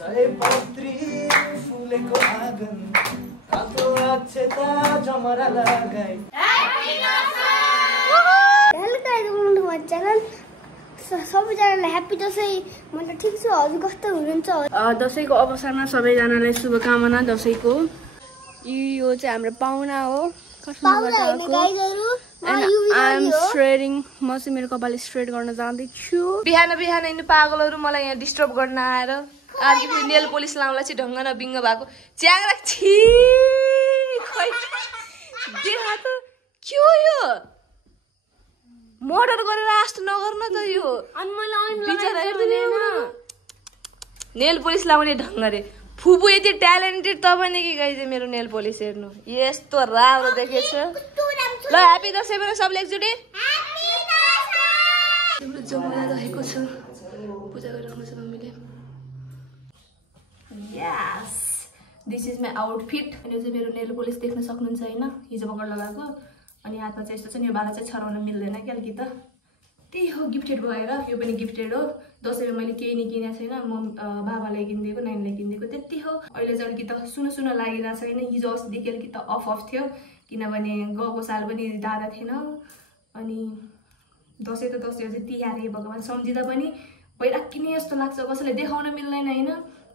सयपत्री फुलेको आँगन कालो अक्षता जमरा लगाई सबैजनालाई ह्याप्पी दसैँ। म त ठिक छु, हजुर कस्तो हुनुहुन्छ? दसैँको अवसरमा सबैजनालाई शुभकामना दसैँको। यो चाहिँ हाम्रो पाहुना हो, म चाहिँ मेरो कपाल स्ट्रेट गर्न जाँदैछु। बिहान बिहान यिनी पागलहरू मलाई यहाँ डिस्टर्ब गर्न आएर आज फेरि नेल पोलिस लाउँला चाहिँ ढङ्ग न बिङ्ग भएको च्याङ्रा छि देखा त के हो यो मर्डर गरेर आस्ट नगर्न त यो नेल पोलिस लाउने ढङ्ग रे फुपू यति ट्यालेन्टेड तपाईँ कि गाई चाहिँ मेरो नेल पोलिस हेर्नु यस्तो राम्रो देखेछ। ल ह्यापी दसैँ भनेर सबले एकचोटि जमुना रहेको छ पूजा गरिरहनु छ मम्मीले। यस दिस इज माई आउटफिट। अनि यो चाहिँ मेरो नेल पोलिस देख्न सक्नुहुन्छ होइन हिजो भर्खर लगाएको। अनि हातमा चाहिँ यस्तो छ नि यो बाला चाहिँ छराउन मिल्दैन कि अलिकति त त्यही हो गिफ्टेड भएर यो पनि गिफ्टेड हो। दसैँमा मैले केही नि किनेको छैन म बाबालाई किनिदिएको नानीलाई किनिदिएको त्यति हो। अहिले चाहिँ अलिकति सुनो सुनो लागिरहेको छ होइन हिजो अस्तिदेखि अलिकति अफ थियो किनभने गएको साल पनि दादा थिएन। अनि दसैँ त दसैँ अझै तिहार भगवान् सम्झिँदा पनि भइराख्ने जस्तो लाग्छ कसैलाई देखाउन मिल्दैन होइन।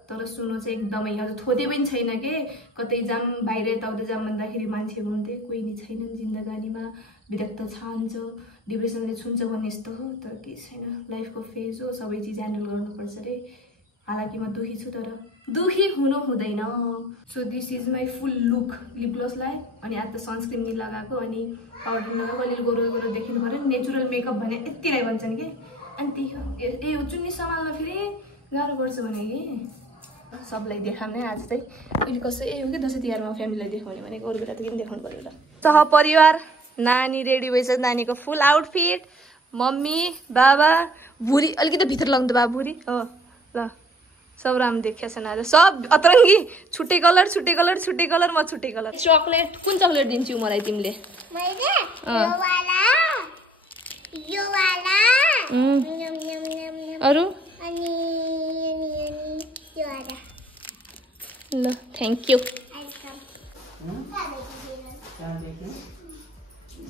तर सुन्नु चाहिँ एकदमै हजुर थोदे पनि छैन के कतै जाम बाहिर यताउता जाम भन्दाखेरि मान्छे हुन्थे कोही नि छैनन् जिन्दगानीमा विरक्त छान्छ डिप्रेसनले छुन्छ भन्ने यस्तो हो। तर केही छैन लाइफको फेज हो सबै चिज ह्यान्डल गर्नुपर्छ रे। हालाकि म दुखी छु तर दुखी हुनु हुँदैन। So this is my full look lip gloss लगाएँ अनि आज त सनस्क्रिन नि लगाएको अनि पाउडर लगाएको अलिअलि गोरो गोरो देखिनु पऱ्यो नेचुरल मेकअप भने यतिलाई भन्छन् कि। अनि त्यही हो ए हो चुन्नी सम्हाल्न फेरि गाह्रो पर्छ भने कि सबलाई देखाउने आज चाहिँ अहिले कसै ए हो कि दसैँ तिहारमा फ्यामिलीलाई देखाउने भनेको अरू बेला त किन देखाउनु पर्यो र। सह परिवार नानी रेडी भइसक्यो नानीको फुल आउटफिट मम्मी बाबा भुरी अलिकति भित्र लाग्नु त बाबा भुरी हो ल सब राम्रो देखिया छ आज सब अतरङ्गी छुट्टै कलर छुट्टै कलर छुट्टै कलर म छुट्टै कलर। चक्लेट कुन चक्लेट दिन्छु मलाई तिमीले? अरू ल थ्याङ्क यू।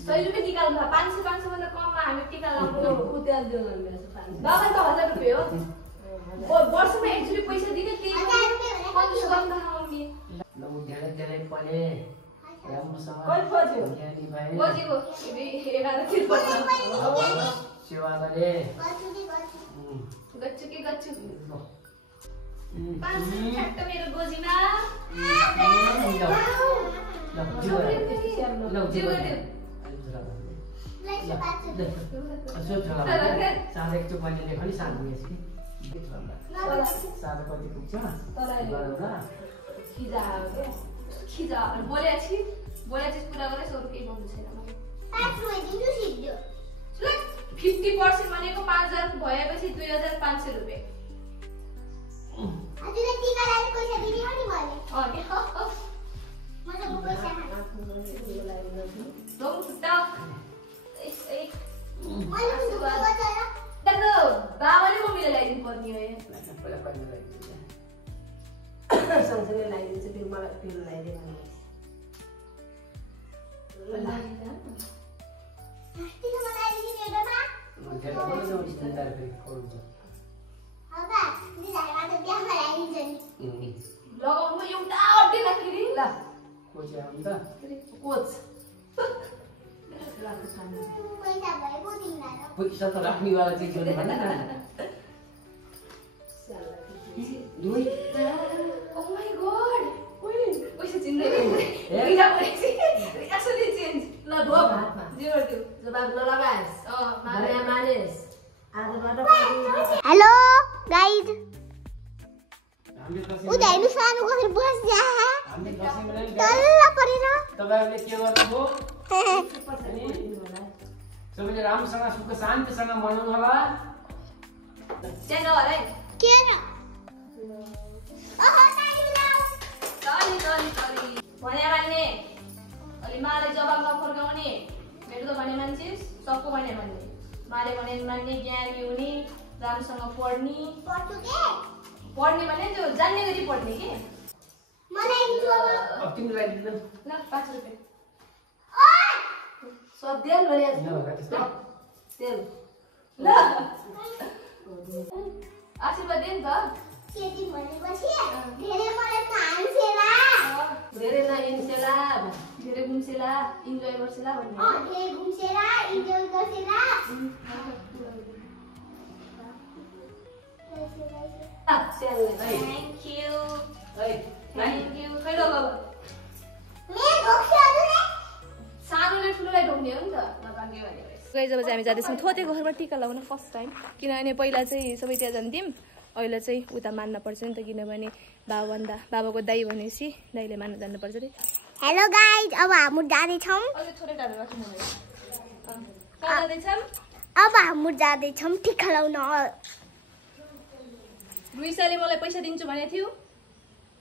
सही रुपियाँ निकाल्नु 500 भन्दा कममा हामी टिका लाउनु बाबा त 1000 रुपियाँ हो वर्षमा एकचोटि पैसा दिने त्यही गच्छु के गच्छु 500 ठ्याक्क मेरो गोजीमा खिजा बोले चिज पुरा गरेँ सो केही भन्नु छैन 50% भनेको 5000 भएपछि 2500 रुपियाँ बाबाले मम्मीले ल्याइदिनु पर्ने हो सँगसँगै ल्याइदिन्छ फेरि मलाई फेरि ल्याइदिनु लगाउनु एउटा अड्डी राखेरी ल कोच आउनु त कोच पैसा त राख्नेवाला चाहिँ जोड्नु भन्न न दुई ओ माय गॉड ओइ पैसा चिन्दै रिजा परेछि एक्चुअली चेन्ज ल धो हातमा जेरो त्यो जवाब नलगाएस माने मानेस आजबाट हेलो गाइज उता हेर्नु सानो कसरी बस जा तल्ल परेन तपाईहरुले के गर्नुभयो सबैले राम्रोसँग सुख शान्तिसँग मनाउनु होला छैन होला है के न सरी भने मान्ने अलि माले जवाब नफर्काउने मेरो त भने मान्छे सबको भने मान्ने माले भने मान्ने ज्ञानी हुने राम्रोसँग पढ्ने पढ्छु के पढ्ने भने त्यो जान्ने गरी पढ्ने के मलाई दिन्छु अब अब तिमीलाई दिनु ल 5 रुपैयाँ ओइ सब देल भने तेल ल आशीर्वाद दे नि त केटी भनेपछि धेरै मलाई तान्छेला धेरै नहिन्छेला धेरै घुम्सेला इन्जोय गर्छेला भन्ने धेरै घुम्सेला इन्जोय गर्छेला थ्याङ्क यू खै ल सानोले ठुलोलाई ढोक्ने हो नि त नभाग्यो भने गए जब चाहिँ हामी जाँदैछौँ थोतेको घरमा टिका लगाउन फर्स्ट टाइम किनभने पहिला चाहिँ सबै त्यहाँ जान्थ्यौँ अहिले चाहिँ उता मान्न पर्छ नि त किनभने बाबाको दाई भनेपछि दाईले मान्न जान्नुपर्छ अरे हेलो गाइज अब हामी जाँदैछौँ अब हामी जाँदैछौँ टिका लगाउन रुइसाले मलाई पैसा दिन्छु भनेको थियो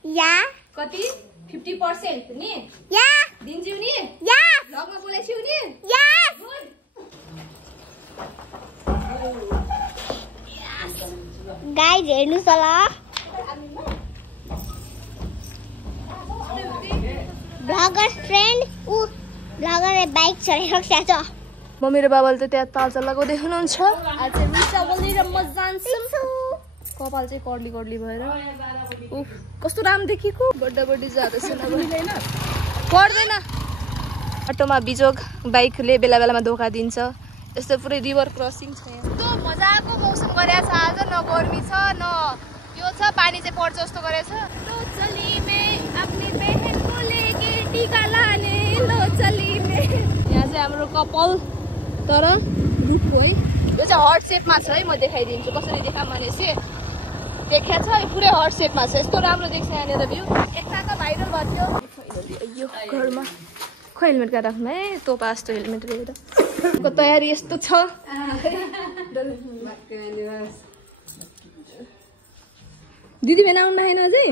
या कति 50% नि या दिन्छु नि या लगमा बोलेछु नि या गाइज हेर्नुस् होला ब्लगर फ्रेन्ड ऊ ब्लगरले बाइक चलाइरहेको छ मम्मी र बाबाले त त्यहाँ तालचा लगाउँदै हुनुहुन्छ आज चाहिँ रुइसा बोलेर म जान्छु कपाल चाहिँ कर्ली भएर उफ कस्तो राम्रो देखेको बड्डी जाँदैछ पर्दैन बाटोमा बिजोग बाइकले बेला बेलामा धोका दिन्छ यस्तो पुरै रिभर क्रसिङ छ यस्तो मजाको मौसम गरेछ आज न गर्मी छ न यो छ पानी चाहिँ पर्छ जस्तो गरेछ लो चली में अपनी बहन को लेके टीका लाने लो चली में यहाँ चाहिँ हाम्रो कपाल तर रुखो है यो चाहिँ हर्ट सेपमा छ है म देखाइदिन्छु कसरी देखाम भनेपछि देखिया छ पुरै हर्ट सेपमा छ यस्तो राम्रो देख्छ यहाँनिर भ्यू एकता त भाइरल भयो यो घरमा खै हेलमेट कहाँ राख्नु है तोपा जस्तो हेलमेट लिएर को तयारी यस्तो छ दिदी भेना आउनु आएन अझै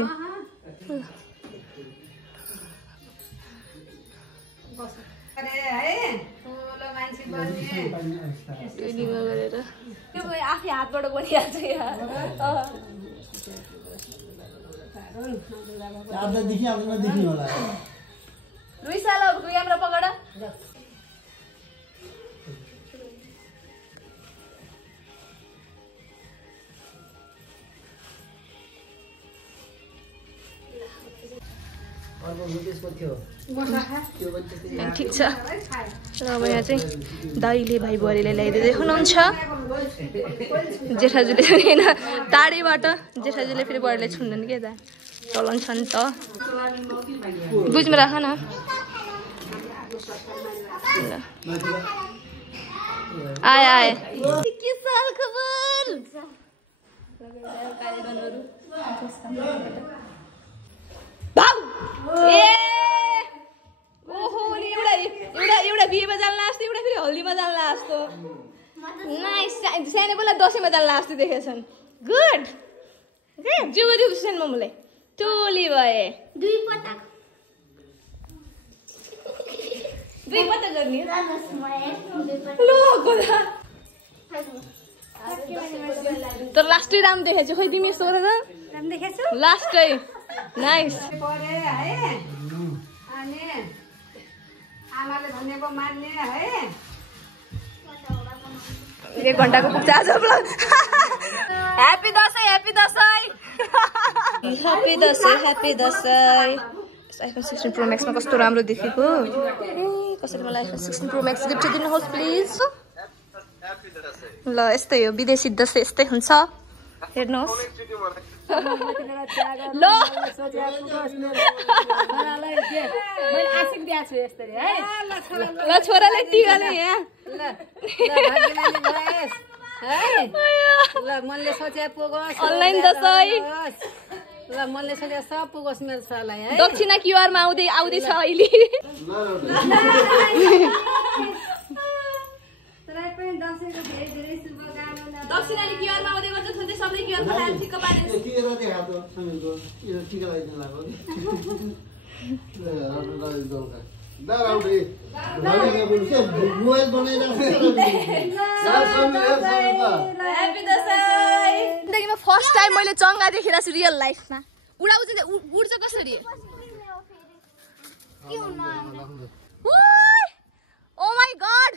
आफै हातबाट बनिहाल्छ रुइसाला क्यामेरा पकड ठिक छ र अब यहाँ चाहिँ दाइले भाइ बुहारीले ल्याइदिँदै हुनुहुन्छ जेठाजुले होइन टाढीबाट जेठाजुले फेरि बुहारीले छुन्दैन के त चलन छ नि त बुझ्नु राख न आए के साल खबर एउटा बिहेमा जान्ला जस्तो एउटा फेरि हल्दीमा जान्ला जस्तो नाइस सानो बेला दसैँमा जान्ला जस्तो देखेछन् गुड जिउ सानो मोमोलाई टोली भए दुई पटक गर्ने तर लास्टै राम्रो देखेछु खै तिमी यस्तो गरेर लास्टै नाइस एक घन्टाको पुग्छ आज happy Dashain happy Dashain happy Dashain happy Dashain iPhone 16 pro म्याक्समा कस्तो राम्रो देखेको कसरी मलाई आइफोन 16 प्रो म्याक्स गिफ्ट दिनुहोस् प्लिज ल यस्तै हो विदेशी दसैँ यस्तै हुन्छ हेर्नुहोस् ल छोरालाई टिकाले यहाँ अनलाइन दसैँ ल मनले सोचे सब पुगोस् मेरो छोरालाई है दक्षिणा क्युआरमा आउँदैछ अहिले दक्षिणाले क्युआरमा आउँदै गर्छ छँदै सबले क्युआरमा लाएर ठिक्क पारेर ह्याप्पी दसैँ जिन्दगीमा फर्स्ट टाइम मैले चङ्गा देखेर छु रियल लाइफमा उड्छ कसरी ओ माई गॉड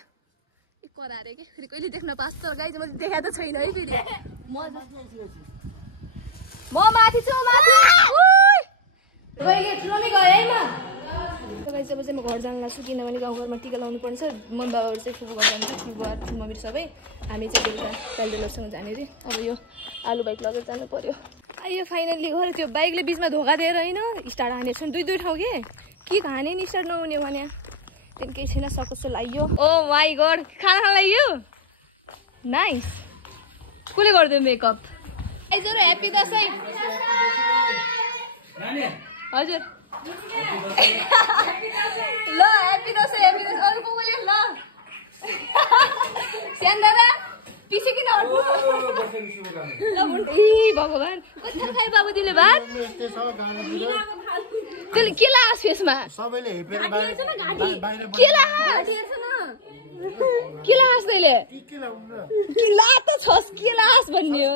करारे के फेरि कहिले देख्न पास तर गाइज मैले देखा त छैन है फेरि म माथि छु माथि मैले ठुलोमै गए है म गाइज अब चाहिँ म घर जान लाग्छु किनभने गाउँघरमा टिका लाउनु पर्छ मम्मी बाबाहरू चाहिँ फुपू घर जान्छ फुपू मम्मी सबै हामी चाहिँ बेलुका कालडेलरसँग जाने रे अब यो आलु बाइक लगेर जानु पर्यो आयो फाइनल्ली घर त्यो बाइकले बिचमा धोका दिएर होइन स्टार्ट हानेको छ दुई ठाउँ के हाने नि स्टार्ट नहुने भने त्यहाँदेखि केही छैन सकसो लाग्यो ओ माई गॉड खाना खान लाग्यो नाइस कसले गरिदियो मेकअप आइजहरू ह्याप्पी दसैँ हजुर ल ह्याप्पी दसैँ अरू को बोले ल स्यान दादा पिछे किन हट्नु ए भगवान् कति खायो बाबुजीले भात त्यसले के लास फेसमा सबैले हेपेर बाहिर के लास तैँले के ला त छस् के लास भन्ने हो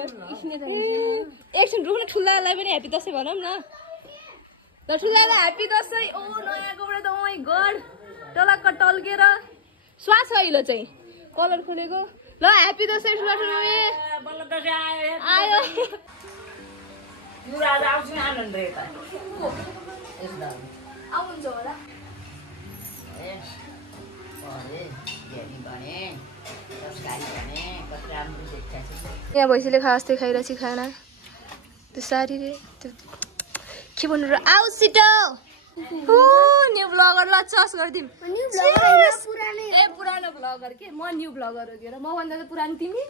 एकछिन रुख्नु ठुलालाई पनि ह्याप्पी दसैँ भनौँ न ल ठुलालाई ह्याप्पी दसैँ ओ नयाँ कपडा त ओ माई गॉड टलक्क टल्केर स्वास अहिले चाहिँ कलर खोलेको ल ह्याप्पी दसैँ ठुला आयो आउनुहुन्छ होला यहाँ भैँसीले खास खाइरहेको छ खाना त्यो सारी रे त्यो के भन्नु र आउ छिटो न्यू ब्लगर ल चस गरिदिउँ ए पुरानो ब्लगर के म न्यू ब्लगर हो के र म भन्दा त पुरानो तिमी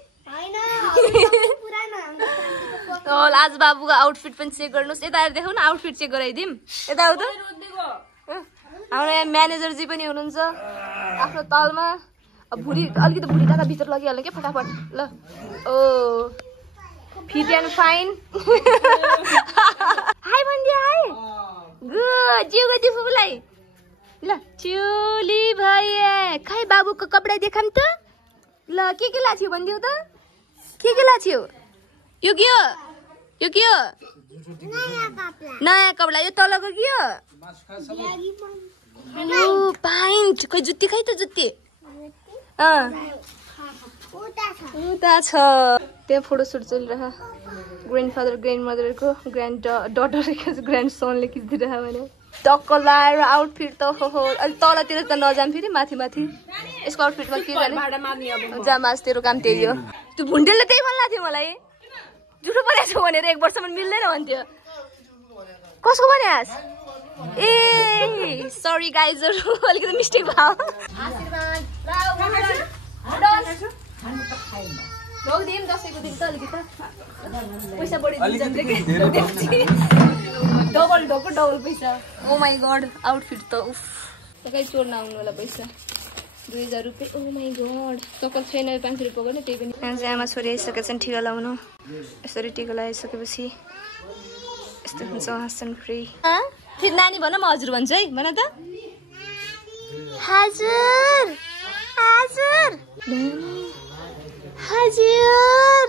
आज बाबुको आउटफिट पनि चेक गर्नुहोस् यता आएर देखाउन आउटफिट चेक गराइदिउँ यता आउ त हाम्रो यहाँ म्यानेजरजी पनि हुनुहुन्छ आफ्नो तालमा अब भुँडी अलिकति भुँडी टाढा भित्र लगिहाल्नु के फटाफट ल ओ फिट एन्ड फाइन हाई भनिदियो हाई गुड जिउ गयो फुपूलाई ल चुली भए खै बाबुको कपडा देखाम त ल के लाछियो भनिदिउ त के लाछियो यो के हो नयाँ कपडा यो तलको के हो पाइन्ट खै जुत्ती खै त जुत्ती उता छ त्यहाँ फोटोसुट चलिरह ग्रान्डफादर ग्रान्ड मदरको ग्रान्ड डटर ग्रान्ड सनले खिचिदिरह भने टक्क लाएर आउटफिट त हो अलि तलतिर त नजाम फेरि माथि यसको आउटफिटमा के जाने जामाज तेरो काम त्यही हो त्यो भुन्डेलले त्यही भन्ला थियो मलाई जुठो परेको छ भनेर 1 वर्षसम्म मिल्दैन भन्थ्यो कसको भन्यास ए सरी गाइजहरु अलिकति मिस्टेक भयो लोगदिम दसैँको दिन त अलिकति पैसा बढी दिन्छ डबल पैसा ओ माई गॉड आउटफिट त उफ तपाईँ चोर्न आउनु होला पैसा 2000 रुपियाँ ओ माई गॉड सकल छैन 500 रुपियाँ गर्ने त्यही पनि यहाँ चाहिँ आमा छोरी आइसकेको छन् टिका लाउनु यसरी टिका लगाइसकेपछि यस्तो हुन्छ हाँस्छन् फ्री फेरि नानी भन म हजुर भन्छु है भन त हजुर हजुर हजुर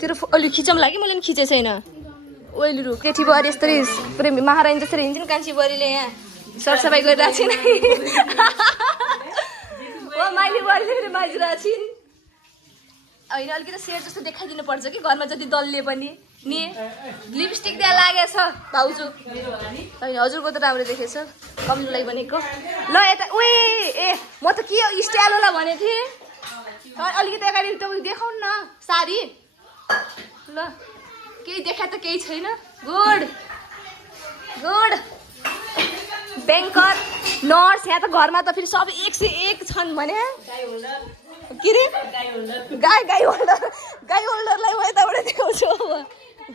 तेरो अलि खिचौँ लाग्यो मैले पनि खिचे छैन ओइली रुख केटी बुहारी यस्तरी पुरै महारानी जसरी हिँड्छन् कान्छी बुहारीले यहाँ सरसफाइ गरिरहेको छिन् ओ माइली बुहारीले फेरि बाजिरहेको छिन् होइन अलिकति सेयर जस्तो देखाइदिनु पर्छ कि घरमा जति दलले पनि नि लिपस्टिक त्यहाँ लागेको छ भाउजू होइन हजुरको त राम्रो देखेछ कमजोरलाई भनेको ल यता उए ए म त के स्टाइलवाला भनेको थिएँ अलिकति अगाडि देखाउनु न साडी ल केही देखा त केही छैन गुड ब्याङ्कर नर्स यहाँ त घरमा त फेरि सब 101 छन् भने के रे गाई होल्डरलाई म यताबाट देखाउँछु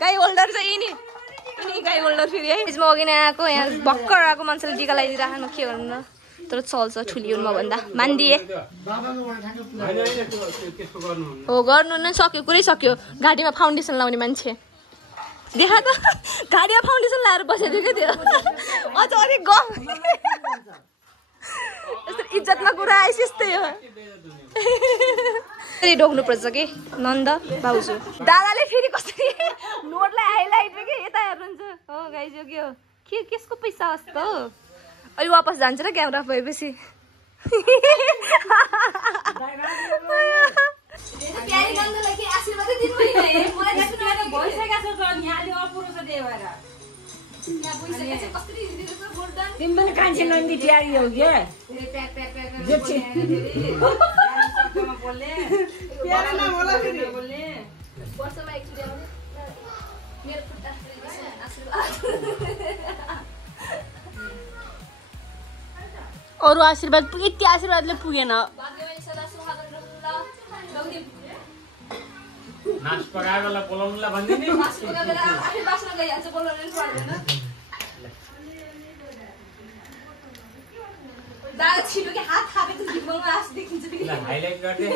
गाई होल्डर चाहिँ यिनी गाई होल्डर फेरि है म अघि नै आएको यहाँ भर्खर आएको मान्छेले टिका लगाइदिइराख्नु के गर्नु न तर चल्छ ठुली उनमा भन्दा मानिदिए हो गर्नु नै सक्यो कुरै सक्यो घाँटीमा फाउन्डेसन लाउने मान्छे देखा त घाँटीमा फाउन्डेसन लाएर बसेको थियो क्या त्यो अझ अलिक यस्तो इज्जतमा कुरा आइस यस्तै हो फेरि ढोक्नु पर्छ कि नन्द भाउजू दादाले फेरि कसरी नोटलाई हाइलाइट के यता हेर्नुहुन्छ हो गाइज यो के हो केसको पैसा होस् त हो अहिले वापस जान्छ र क्यामेरा भएपछि प्यारी नन्दलाई के आशीर्वाद दिनु भएन मलाई गाडी भइसकेको छ यहाँले अपुरो छ त्यही भएर यहाँ भइसकेको छ कसरी दिन्छ गोल्डन तिमी पनि कान्छे नन्दी प्यारी हो के प्यारा नाम होला फेरि बोल्ने वर्षमा एकचोटि आउने मेरो खुट्टा आशीर्वाद अरु आशीर्वाद यति आशीर्वादले पुगेन नाच पकाएकोलाई बोलाउनुलाई भन्दिनी दादा छिटो कि हात थापेको जिम्मामा आस देखिन्छ हाइलाइट गर्दै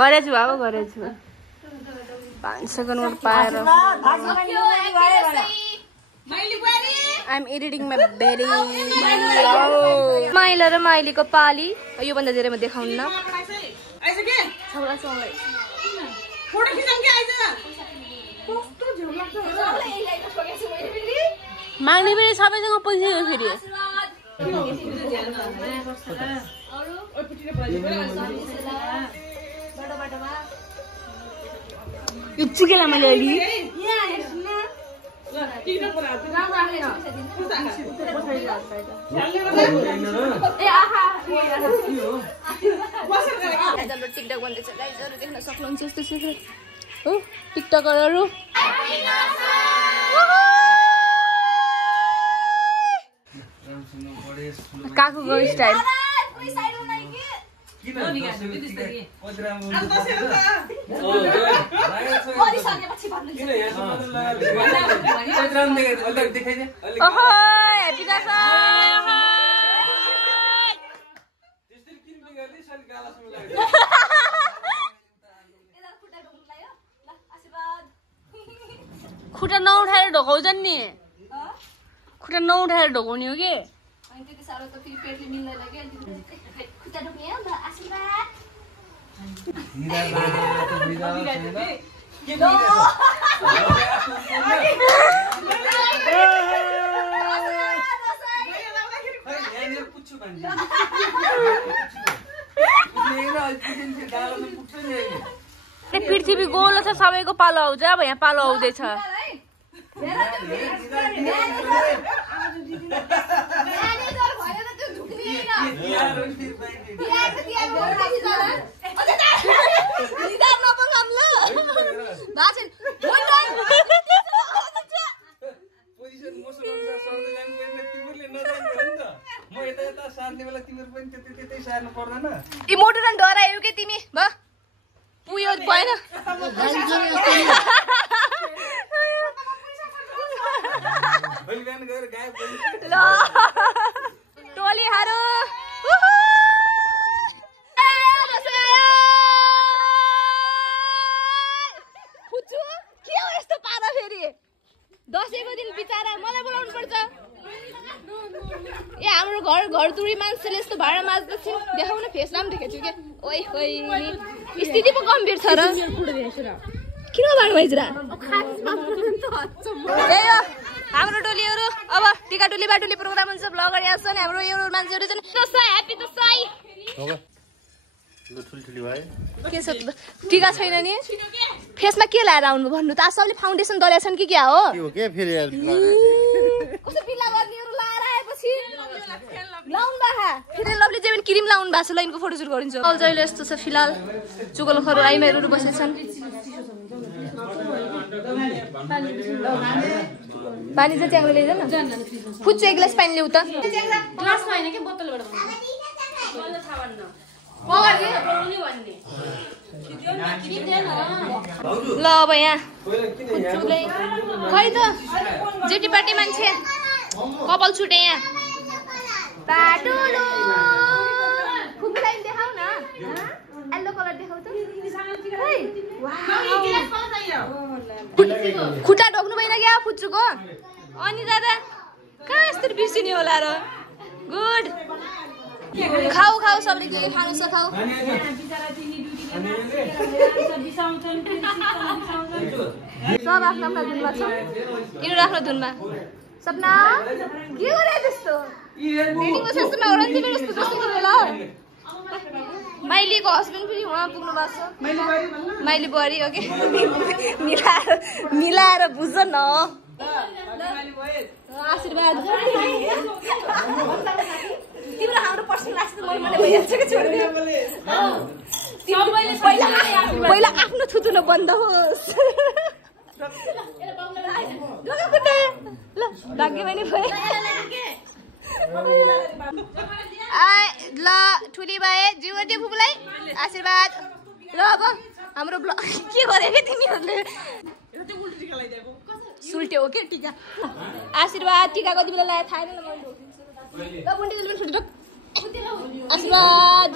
गरेछु अब गरेछु 5 सेकेन्ड मात्र पाएर I'm editing my berry. माइला र माइलीको पाली यो भन्दा धेरै म देखाउन्न माग्ने फेरि सबैसँग पैसा हो फेरि यो चुकेला मैले अलि टिकटक भन्दैछ गाइजहरु देख्न सक्नुहुन्छ यस्तो छ हो टिकटकरहरु काकुको स्टाइल खुट्टा नउठाएर ढोकाउँछन् नि खुट्टा नउठाएर ढोकाउने हो कि त्यति साह्रो त फेरि पेटले मिल्दैन के खुट्टा ढोक्ने हो आशीर्वाद पृथ्वी गोलो छ सबैको पालो आउँछ अब यहाँ पालो आउँदैछ इमोटोरन डरायो के तिमी भ पुयो भएन टोलीहरु पुच्चु के हो यस्तो पारा फेरि दशैँको दिन बिचारा मलाई बोलाउनु पर्छ ए हाम्रो घर तुरी मान्छेले यस्तो भाडा माझ्दैछन् देखाउन फेस नाम देखेछु के ओइ ओइ स्थिति पो गम्भीर छ र किन भाडा भइजरा हाम्रो टोलीहरु अब टिका टोली बाटोली प्रोग्राम हुन्छ ब्लगर यहाँ छन् हाम्रो एउटा मान्छेहरु छन् दशैँ ह्यापी दशैँ के छ टिका छैन नि फेसमा के लाएर आउनु भन्नु त सबले फाउन्डेसन दलेका छन् कि क्या हो के फेरि कस्तो बिल्ला गर्नेहरु लाएर आएपछि लाउन बाहा फेरि लभली जेबिन क्रिम लाउन भएको छ लाइनको फोटो सुट गरिन्छ अल जहिले यस्तो छ फिलहाल चुगल खरो आइमेहरु बसेछन् पानी चाहिँ च्याङ्लो ल्याइज न फुच्चो एक ग्लास पानी ल्याउ त ग्लासमा हैन के बोतलबाट ल अब यहाँ खै त जेटीपाटी मान्छे कपाल छुटे यहाँ बाटुलो खुम्लाई देखाउ न येलो कलर देखाउ त खै खुट्टा ढोक्नु भएन क्या फुच्चुको अनि दादा कहाँ यस्तो बिर्सिने होला र गुड खाऊ खाऊ सबले के खानु छ खाऊ सब आफ्नो आफ्नो धुनमा छ यिनीहरू आफ्नो धुनमा सपना के गरे त्यस्तो डेटिङको सेसनमा ओरन्ती मेरो जस्तो जस्तो होला माइलीको हस्बेन्ड फेरि उहाँ पुग्नु भएको छ माइली बुहारी हो कि मिलाएर बुझ न आशीर्वाद तिम्रो हाम्रो पर्सनल आशीर्वाद मैले भइहाल्छ कि छोड्नु पहिला आफ्नो थुतुनो बन्द होस् ल भाग्य पनि भयो ल ठुली भए जिउटे फुपूलाई आशीर्वाद ल अब हाम्रो ब्लग के गरे के तिमीहरूले सुल्ट्यो हो के टिका आशीर्वाद टिका कति बेला लगायो थाहा छैन ल बुन्टी पनि छुट्यो आशीर्वाद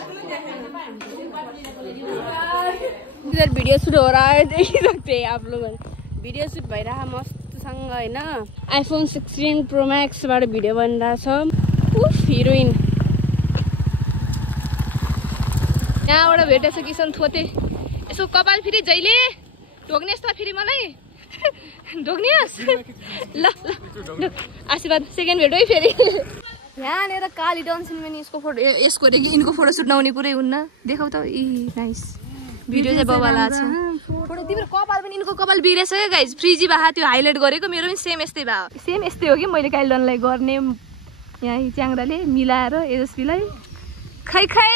इधर वीडियो शूट हो रहा है देख सकते हैं आप लोग वीडियो शूट भइरहा मस्तसँग हैन आइफोन 16 प्रो मैक्स बाट भिडियो बनिरहेछ उफ हिरोइन यहाँबाट भेटेछ किसन थोते यसो कपाल फेरि जहिले ढोग्नेस् त फेरि मलाई ढोग्नेस् ल ल आशीर्वाद सेकेन्ड भेट है फेरि यहाँनिर काली डन्सिन पनि यसको फोटो यसको रे कि इनको फोटो सुट नहुने कुरै हुन्न देखाउ त इ नाइस भिडियो चाहिँ बबाला छ फोटो तिम्रो कपाल पनि इनको कपाल बिरेछ क्या गाइज फ्रिजी भा त्यो हाइलाइट गरेको मेरो पनि सेम यस्तै भयो सेम यस्तै हो कि मैले काली डनलाई गर्ने यहाँ च्याङ्राले मिलाएर एजस्पीलाई खै खै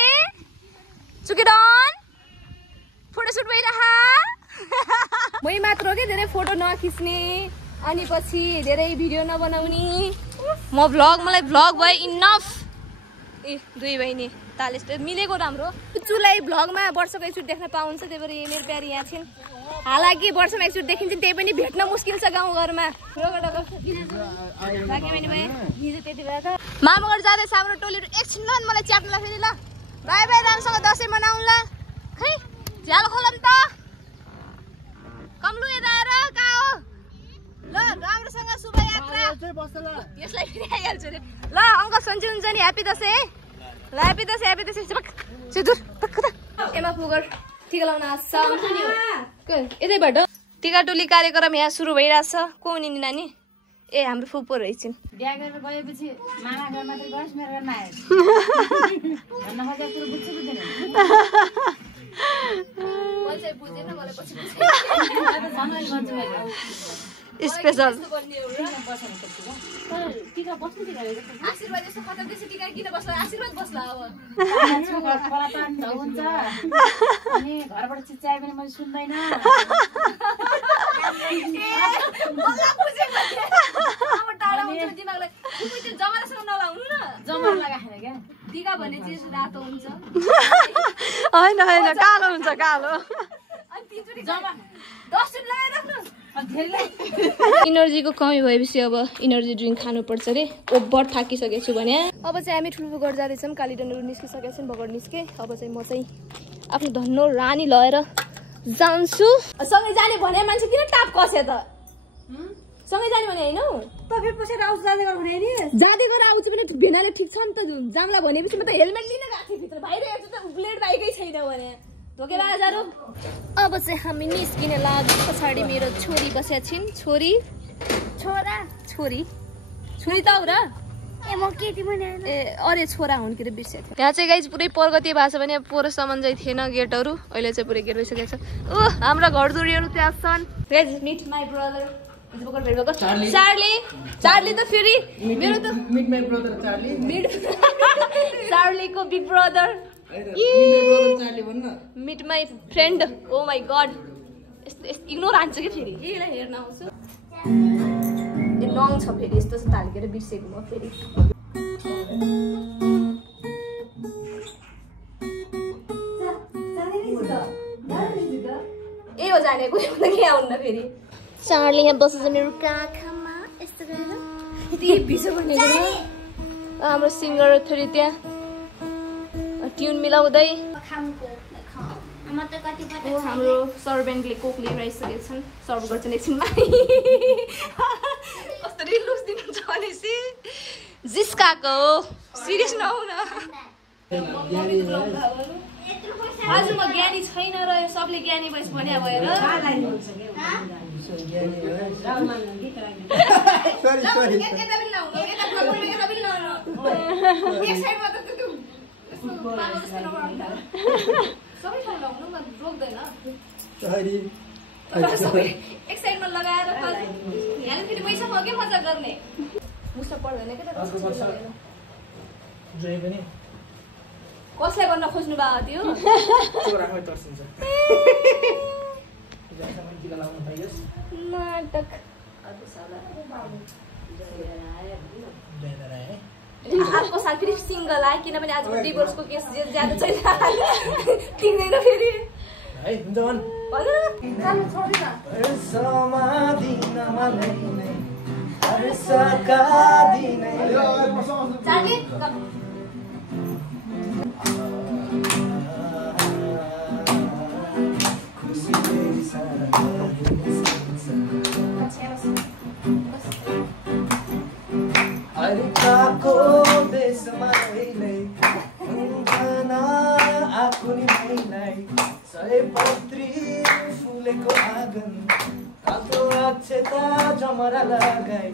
चुकेडन फोटो सुट भइरहा मै मात्र हो कि धेरै फोटो नखिच्ने अनि पछि धेरै भिडियो नबनाउने मलाई भ्लग भयो इनफ ए दुई बहिनी तालेस मिलेको राम्रो चुलाई भ्लगमा वर्षको एकचोटि देख्न पाउँछ त्यही भएर मेरो प्यारी यहाँ छिन् हालाकि वर्षमा एकचोटि देखिन्छ त्यही पनि भेट्न मुस्किल छ गाउँघरमा मामागढ जाँदैछ हाम्रो टोलीहरू एकछिन ल मलाई च्याप्नु ल फेरि ल बाई बाई राम्रोसँग दसैँ मनाउनु ल खै झ्याल खोलम त कम्लु यता आएर कहाँ हो ल राम्रोसँग शुभ यात्रा यसलाई फेरि आइहाल्छु रे ल अङ्कल सन्चै हुन्छ नि ह्याप्पी दसैँ है ल ह्याप्पी दसैँ एमा पुगर टिका लाउन आछ यतैबाट टिका टोली कार्यक्रम यहाँ सुरु भइरहेछ को हुने नि नानी ए हाम्रो फुपू रहेछन् बिहा गरेर गएपछि मामा घर मात्रै गएस् मेरो घरमा आएछ भन्न खोजेको कुरो बुझ्छु बुझ्दैन मैले चाहिँ बुझेन मलाई पछि स्पेशल टिका बस्नु टिका आशीर्वाद यस्तो खतरा देशी टिका किन बस्ला आशीर्वाद बस्ला अब हुन्छ अनि घरबाट चिच्चाए पनि मैले सुन्दैन जमरा लगाएर क्या टिका भन्ने चिज रातो हुन्छ होइन होइन कालो हुन्छ कालो इनर्जीको कमी भएपछि अब इनर्जी ड्रिङ्क खानुपर्छ अरे ओभर थाकिसकेको छु भने अब चाहिँ हामी ठुलो घर जाँदैछौँ कालीडन्डीहरू निस्किसकेका छौँ भगड निस्के अब चाहिँ म चाहिँ आफ्नो धन्नो रानी लगेर जान्छु सँगै जाने भने मान्छे किन टाप कस्यो त सँगै जाने भने होइन त फेरि पछि आउँछ जाँदै गर भने नि जाँदै गरेर आउँछु भने भेनाले ठिक छ नि त जाम्ला भनेपछि म त हेलमेट लिन गएको थिएँ भित्र बाहिर हेर्छु त ब्लेड बाइकै छैन भने धोके बाजारु अब चाहिँ हामी निस्किने लाग्यो पछाडि मेरो छोरी बसेका छिन् छोरी छोरा छोरी छोरी त हो र ए म केटी पनि हैन ए अरे छोरा हुन् के बिर्सेको थिएँ यहाँ चाहिँ गाइज पुरै प्रगति भएको छ भने पोहोरसम्म चाहिँ थिएन गेटहरू अहिले चाहिँ पुरै गेट भइसकेको छ ओ हाम्रो घरधुरीहरू त्यहाँ छन् guys meet my brother Charlie Charlie त फेरि मेरो त meet my brother Charlie meet चार्लीको big brother meet my friend oh my god ignore हान्छ कि फेरि यसलाई हेर्न आउँछु नङ छ फेरि यस्तो यस्तो हाल्केर बिर्सेको म फेरि ए हो जाने कोही के आउन्न फेरि चार्ली यहाँ बसेछ मेरो काखमा यस्तो गरेर भिसो भनेको हाम्रो सिङ्गर थोरै त्यहाँ ट्युन मिलाउँदै हाम्रो सर्भेन्टले कोक लिएर आइसकेका छन् सर्भ गर्छन् एकछिनमा कस्तो रिलुस दिनुहुन्छ भनेपछि जिस्काको सिरियस नहुन आज म ज्ञानी छैन र सबले ज्ञानी भइस भने भएर सबै ठाउँ लगाउनु म रोक्दैन एक साइडमा लगाएर यहाँ फेरि पैसामा के मजा गर्ने मुस्न पर्दैन के त कसलाई गर्न खोज्नु भएको थियो नाटक अर्को साल फेरि सिङ्गल आयो किनभने आज डिभोर्सको केस ज्यादा छैन तिङ्दैन फेरि Arikaको देशमा रहिले आकुनी मैलाई सयपत्री फुलेको आँगन कालो अक्षता जमरा लगाई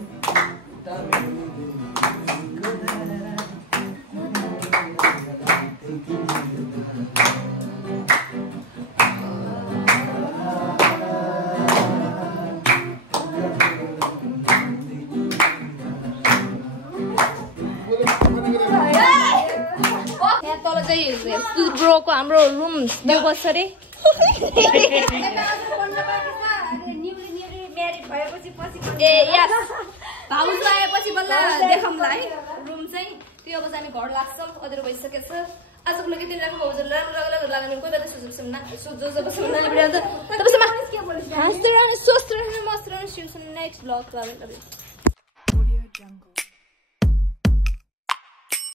तल चाहिँ ब्रोको हाम्रो रुम देऊ बस्छ रे ए यस भाउजू आएपछि बल्ल देखाउँला है रुम चाहिँ त्यो अब चाहिँ हामी घर लाग्छौँ अधुरो भइसकेछ आजको लागि तिन राख्नु भाउजू राम्रो लाग्ने कोही बेला सोच्छु नेक्स्ट ब्लग